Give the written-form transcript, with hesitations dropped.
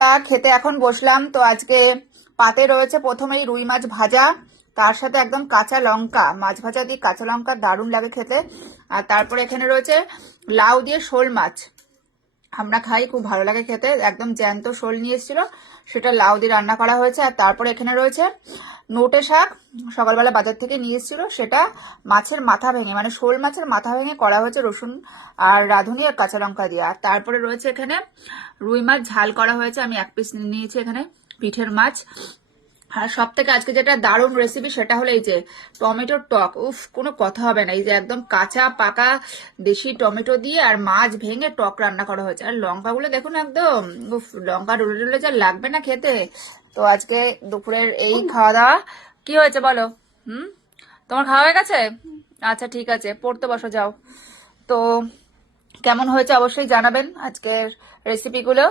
খেতে এখন বসলাম তো আজকে পাতে রয়েছে প্রথমেই রুই মাছ ভাজা, তার সাথে একদম কাঁচা লঙ্কা, মাছ ভাজা দিয়ে কাঁচা লঙ্কা দারুণ লাগে খেতে। আর তারপরে এখানে রয়েছে লাউ দিয়ে শোল মাছ, আমরা খাই, খুব ভালো লাগে খেতে, একদম জ্যান্ত শোল নিয়ে এসেছিল, সেটা লাউ দিয়ে রান্না করা হয়েছে। আর তারপরে এখানে রয়েছে নোটে শাক, সকালবেলা বাজার থেকে নিয়ে এসেছিল, সেটা মাছের মাথা ভেঙে মানে শোল মাছের মাথা ভেঙে করা হয়েছে রসুন আর রাঁধুনি আর কাঁচা লঙ্কা দিয়ে। আর তারপরে রয়েছে এখানে রুই মাছ ঝাল করা হয়েছে, আমি এক পিস নিয়েছি এখানে পিঠের মাছ। আর সব থেকে আজকে যেটা দারুণ রেসিপি সেটা হলো এই যে টমেটোর টক, উফ কোনো কথা হবে না, এই যে একদম কাঁচা পাকা দেশি টমেটো দিয়ে আর মাছ ভেঙে টক রান্না করা হয়েছে। আর লঙ্কাগুলো দেখুন একদম, উফ লঙ্কা ডুলে ডুলে যা লাগবে না খেতে। তো আজকে দুপুরের এই খাওয়া দাওয়া। কি হয়েছে বলো? হুম, তোমার খাওয়া হয়ে গেছে? আচ্ছা ঠিক আছে, পড়তে বসো যাও। তো কেমন হয়েছে অবশ্যই জানাবেন আজকের রেসিপিগুলো।